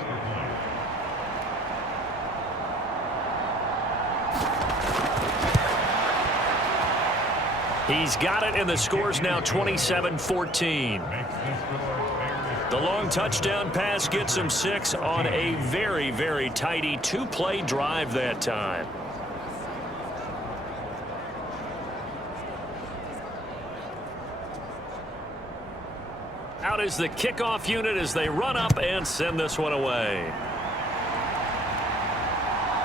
He's got it, and the score's now 27-14. The long touchdown pass gets him 6 on a very, very tidy 2-play drive that time. Out is the kickoff unit as they run up and send this one away.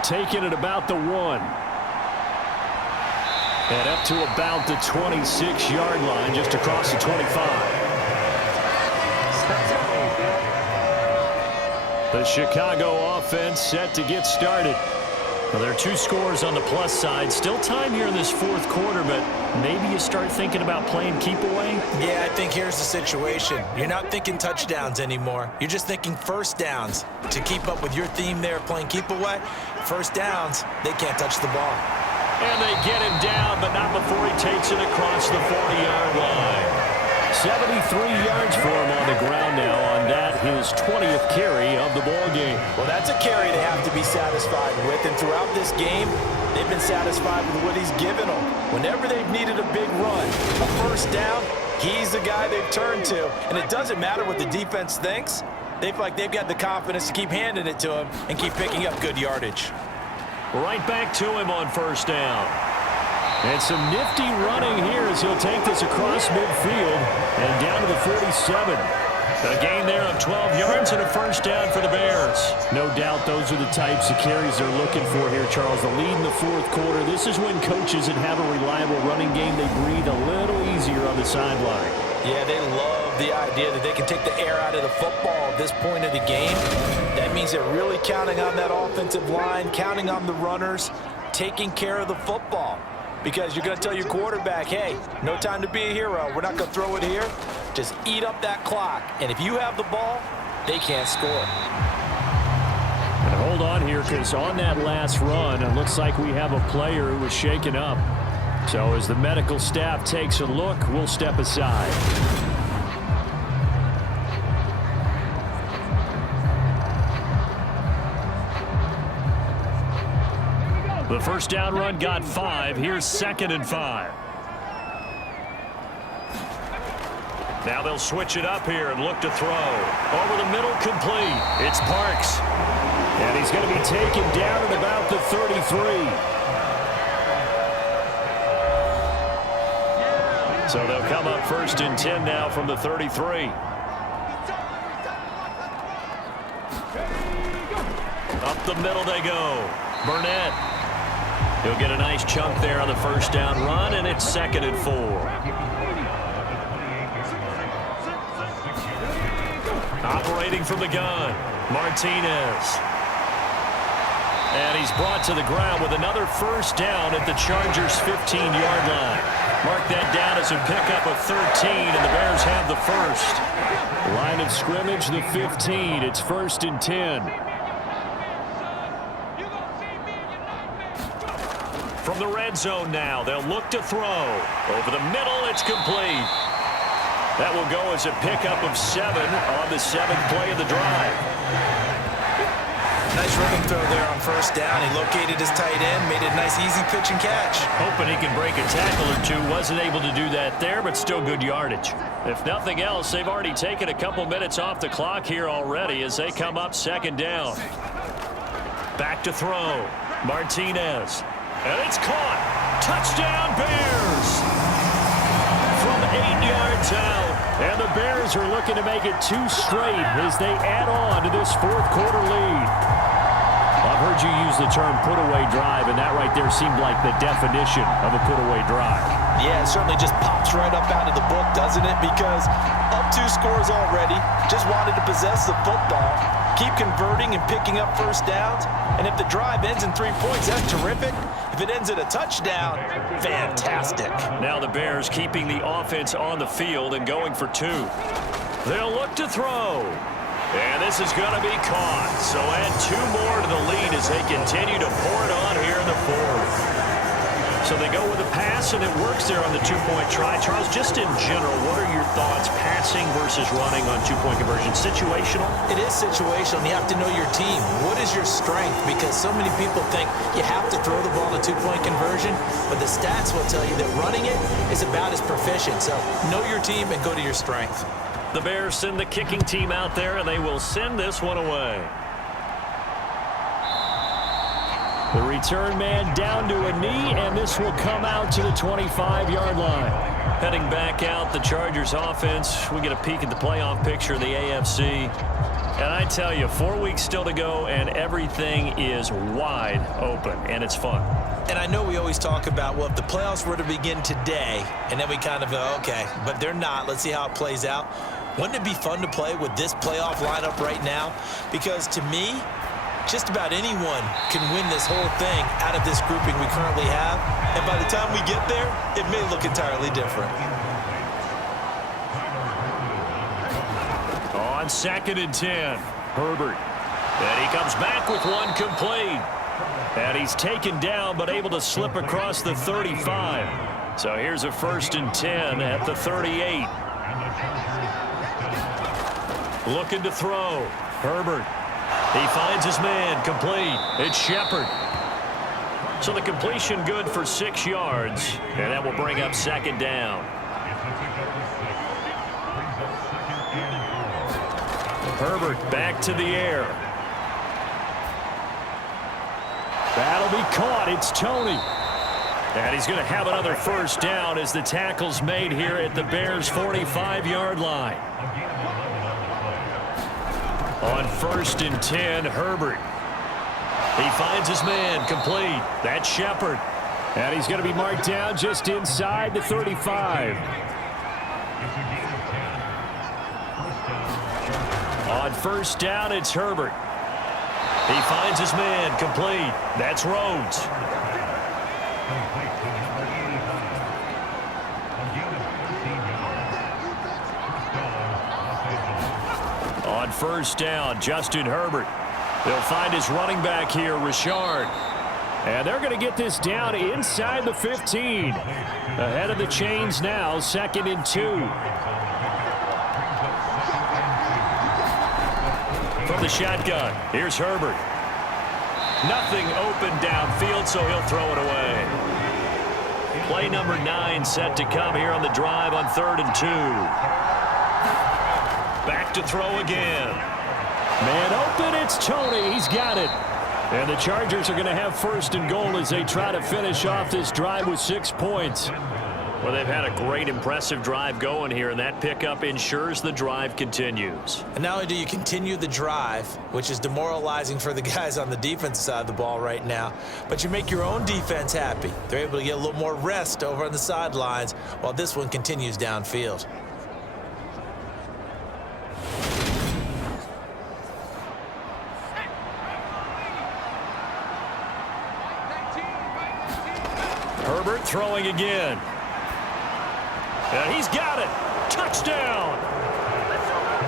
Taking it about the 1. And up to about the 26-yard line, just across the 25. The Chicago offense set to get started. Well, there are 2 scores on the plus side. Still time here in this fourth quarter, but maybe you start thinking about playing keep away? Yeah, I think here's the situation. You're not thinking touchdowns anymore. You're just thinking first downs. To keep up with your theme there, playing keep away, first downs, they can't touch the ball. And they get him down, but not before he takes it across the 40-yard line. 73 yards for him on the ground now on that, his 20th carry of the ball game. Well, that's a carry they have to be satisfied with, and throughout this game, they've been satisfied with what he's given them. Whenever they've needed a big run, a first down, he's the guy they've turned to. And it doesn't matter what the defense thinks. They feel like they've got the confidence to keep handing it to him and keep picking up good yardage. Right back to him on first down. And some nifty running here as he'll take this across midfield and down to the 47. A gain there of 12 yards and a first down for the Bears. No doubt those are the types of carries they're looking for here, Charles. The lead in the fourth quarter. This is when coaches that have a reliable running game, they breathe a little easier on the sideline. Yeah, they love the idea that they can take the air out of the football at this point of the game. That means they're really counting on that offensive line, counting on the runners, taking care of the football. Because you're going to tell your quarterback, hey, no time to be a hero. We're not going to throw it here. Just eat up that clock. And if you have the ball, they can't score. And hold on here, because on that last run, it looks like we have a player who was shaken up. So as the medical staff takes a look, we'll step aside. The first down run got 5. Here's 2nd and 5. Now they'll switch it up here and look to throw. Over the middle, complete. It's Parks. And he's going to be taken down at about the 33. So they'll come up 1st and 10 now from the 33. Up the middle they go. Burnett. He'll get a nice chunk there on the first down run, and it's 2nd and 4. Operating from the gun, Martinez. And he's brought to the ground with another first down at the Chargers' 15-yard line. Mark that down as a pickup of 13, and the Bears have the first. Line of scrimmage, the 15. It's 1st and 10. From the red zone now, they'll look to throw. Over the middle, it's complete. That will go as a pickup of 7 on the 7th play of the drive. Nice running throw there on first down. He located his tight end, made it a nice easy pitch and catch. Hoping he can break a tackle or two. Wasn't able to do that there, but still good yardage. If nothing else, they've already taken a couple minutes off the clock here already as they come up 2nd down. Back to throw. Martinez. And it's caught. Touchdown, Bears. From 8 yards out. And the Bears are looking to make it 2 straight as they add on to this fourth quarter lead. I've heard you use the term put-away drive, and that right there seemed like the definition of a put-away drive. Yeah, it certainly just pops right up out of the book, doesn't it? Because up 2 scores already, just wanted to possess the football, keep converting and picking up first downs. And if the drive ends in 3 points, that's terrific. If it ends in a touchdown, fantastic. Now the Bears keeping the offense on the field and going for 2. They'll look to throw. And this is going to be caught. So add 2 more to the lead as they continue to pour it on here in the fourth. So they go with a pass, and it works there on the 2-point try. Charles, just in general, what are your thoughts passing versus running on 2-point conversion? Situational? It is situational, and you have to know your team. What is your strength? Because so many people think you have to throw the ball in a 2-point conversion, but the stats will tell you that running it is about as proficient. So know your team and go to your strength. The Bears send the kicking team out there, and they will send this one away. The return man down to a knee, and this will come out to the 25-yard line. Heading back out, the Chargers offense. We get a peek at the playoff picture of the AFC. And I tell you, 4 weeks still to go, and everything is wide open, and it's fun. And I know we always talk about, well, if the playoffs were to begin today, and then we kind of go, okay, but they're not. Let's see how it plays out. Wouldn't it be fun to play with this playoff lineup right now? Because to me, just about anyone can win this whole thing out of this grouping we currently have. And by the time we get there, it may look entirely different. On 2nd and 10, Herbert. And he comes back with one complete. And he's taken down but able to slip across the 35. So here's a 1st and 10 at the 38. Looking to throw. Herbert. He finds his man, complete. It's Shepard. So the completion good for 6 yards, and that will bring up 2nd down. Herbert back to the air. That'll be caught. It's Tony. And he's going to have another 1st down as the tackle's made here at the Bears' 45-yard line. On 1st and 10, Herbert. He finds his man, complete. That's Shepard. And he's going to be marked down just inside the 35. On 1st down, it's Herbert. He finds his man, complete. That's Rhodes. On 1st down, Justin Herbert. They'll find his running back here, Richard. And they're going to get this down inside the 15. Ahead of the chains now, 2nd and 2. From the shotgun, here's Herbert. Nothing open downfield, so he'll throw it away. Play number 9 set to come here on the drive on 3rd and 2. Back to throw again. Man open, it's Tony. He's got it. And the Chargers are going to have 1st and goal as they try to finish off this drive with 6 points. Well, they've had a great, impressive drive going here, and that pickup ensures the drive continues. And not only do you continue the drive, which is demoralizing for the guys on the defensive side of the ball right now, but you make your own defense happy. They're able to get a little more rest over on the sidelines while this one continues downfield. Herbert throwing again. And he's got it. Touchdown.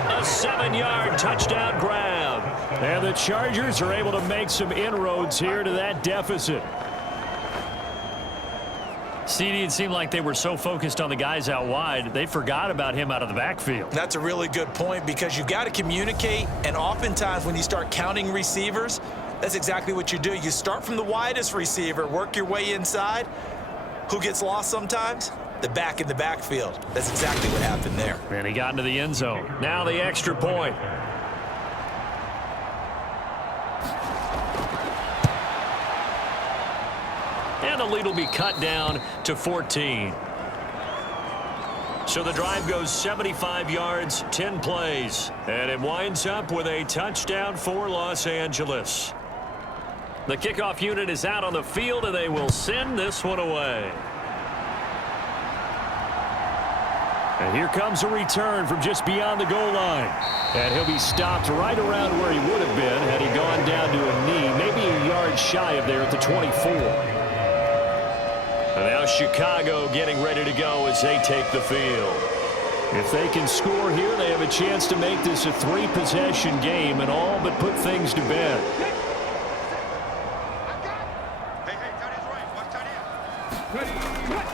A 7-yard touchdown grab. And the Chargers are able to make some inroads here to that deficit. CD, it seemed like they were so focused on the guys out wide, they forgot about him out of the backfield. That's a really good point because you've got to communicate, and oftentimes when you start counting receivers, that's exactly what you do. You start from the widest receiver, work your way inside. Who gets lost sometimes? The back in the backfield. That's exactly what happened there. And he got into the end zone. Now the extra point. And the lead will be cut down to 14. So the drive goes 75 yards, 10 plays. And it winds up with a touchdown for Los Angeles. The kickoff unit is out on the field, and they will send this one away. And here comes a return from just beyond the goal line. And he'll be stopped right around where he would have been had he gone down to a knee, maybe a yard shy of there at the 24. And now Chicago getting ready to go as they take the field. If they can score here, they have a chance to make this a 3-possession game and all but put things to bed.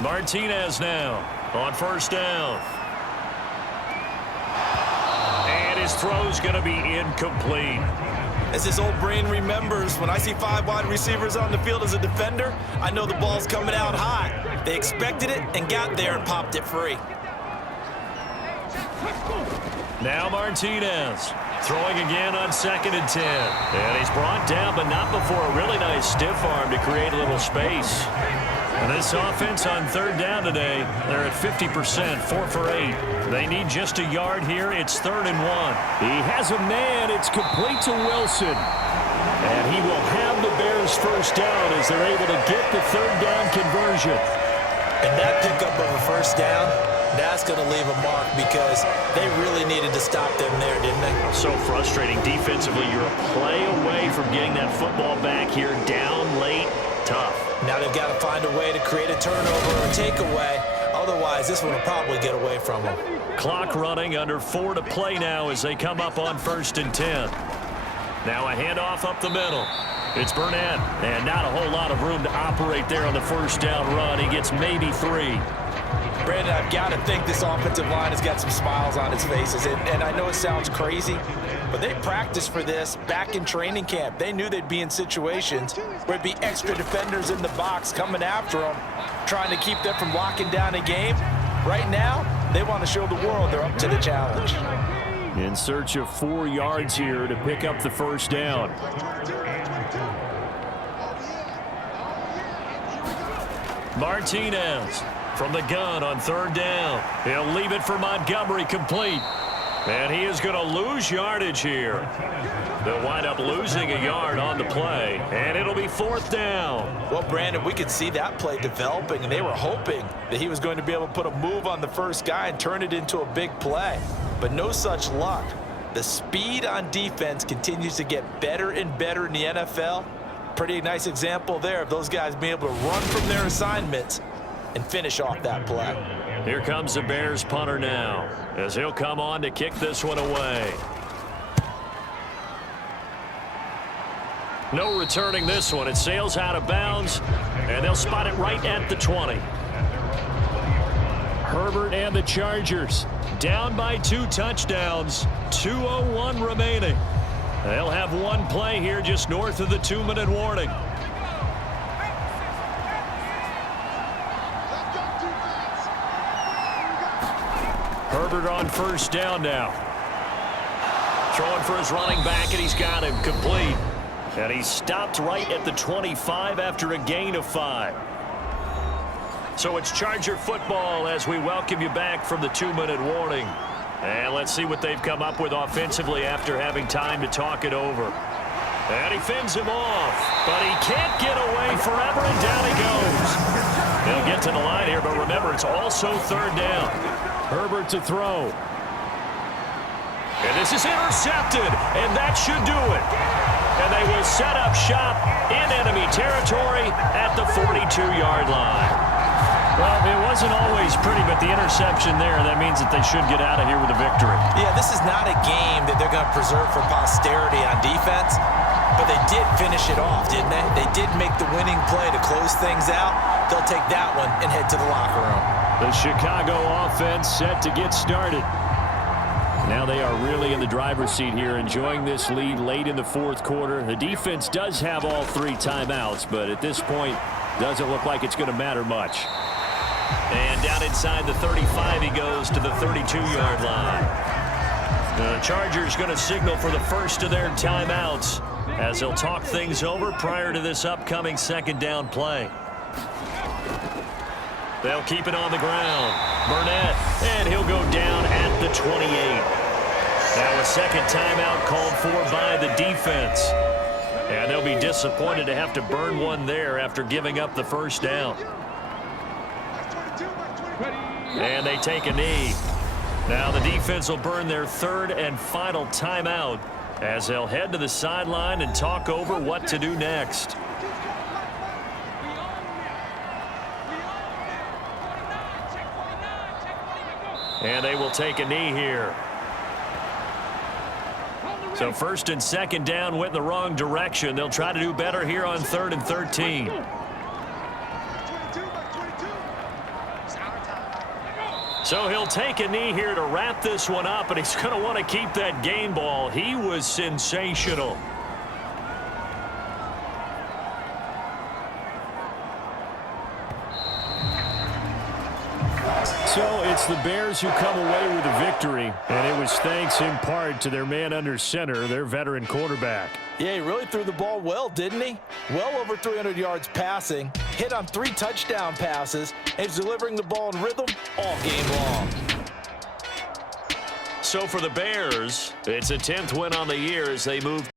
Martinez now on 1st down. And his throw's going to be incomplete. As his old brain remembers, when I see 5 wide receivers on the field as a defender, I know the ball's coming out hot. They expected it and got there and popped it free. Now Martinez throwing again on 2nd and 10. And he's brought down, but not before a really nice stiff arm to create a little space. And this offense on 3rd down today, they're at 50%, 4 for 8. They need just a yard here. It's 3rd and 1. He has a man. It's complete to Wilson. And he will have the Bears first down as they're able to get the 3rd down conversion. And that pickup of a first down, that's going to leave a mark because they really needed to stop them there, didn't they? So frustrating. Defensively, you're a play away from getting that football back here down late. Tough. Now they've got to find a way to create a turnover or a takeaway. Otherwise, this one will probably get away from them. Clock running, under 4 to play now as they come up on 1st and 10. Now a handoff up the middle. It's Burnett, and not a whole lot of room to operate there on the first down run. He gets maybe 3. Brandon, I've got to think this offensive line has got some smiles on its faces. And I know it sounds crazy, but they practiced for this back in training camp. They knew they'd be in situations where it'd be extra defenders in the box coming after them, trying to keep them from locking down a game. Right now, they want to show the world they're up to the challenge. In search of 4 yards here to pick up the first down. Martinez from the gun on 3rd down. He'll leave it for Montgomery, complete. And he is going to lose yardage here. They'll wind up losing a yard on the play, and it'll be 4th down. Well, Brandon, we could see that play developing, and they were hoping that he was going to be able to put a move on the first guy and turn it into a big play. But no such luck. The speed on defense continues to get better and better in the NFL. Pretty nice example there of those guys being able to run from their assignments and finish off that play. Here comes the Bears punter now as he'll come on to kick this one away. No returning this one. It sails out of bounds, and they'll spot it right at the 20. Herbert and the Chargers down by 2 touchdowns. 2:01 remaining. They'll have one play here just north of the 2-minute warning. Herbert on first down now. Throwing for his running back, and he's got him complete. And he's stopped right at the 25 after a gain of 5. So it's Charger football as we welcome you back from the 2-minute warning. And let's see what they've come up with offensively after having time to talk it over. And he fends him off, but he can't get away forever, and down he goes. He'll get to the line here, but remember, it's also 3rd down. Herbert to throw. And this is intercepted, and that should do it. And they will set up shop in enemy territory at the 42-yard line. Well, it wasn't always pretty, but the interception there, that means that they should get out of here with a victory. Yeah, this is not a game that they're going to preserve for posterity on defense, but they did finish it off, didn't they? They did make the winning play to close things out. They'll take that one and head to the locker room. The Chicago offense set to get started. Now they are really in the driver's seat here, enjoying this lead late in the 4th quarter. The defense does have all 3 timeouts, but at this point, doesn't look like it's going to matter much. And down inside the 35, he goes to the 32-yard line. The Chargers going to signal for the first of their timeouts as they'll talk things over prior to this upcoming 2nd down play. They'll keep it on the ground. Burnett, and he'll go down at the 28. Now a 2nd timeout called for by the defense. And they'll be disappointed to have to burn one there after giving up the first down. And they take a knee. Now the defense will burn their 3rd and final timeout as they'll head to the sideline and talk over what to do next. And they will take a knee here. So 1st and 2nd down went in the wrong direction. They'll try to do better here on 3rd and 13. So he'll take a knee here to wrap this one up, and he's going to want to keep that game ball. He was sensational. So it's It's the Bears who come away with a victory, and it was thanks in part to their man under center, their veteran quarterback. Yeah, he really threw the ball well, didn't he? Well over 300 yards passing, hit on 3 touchdown passes, and he's delivering the ball in rhythm all game long. So for the Bears, it's a 10th win on the year as they move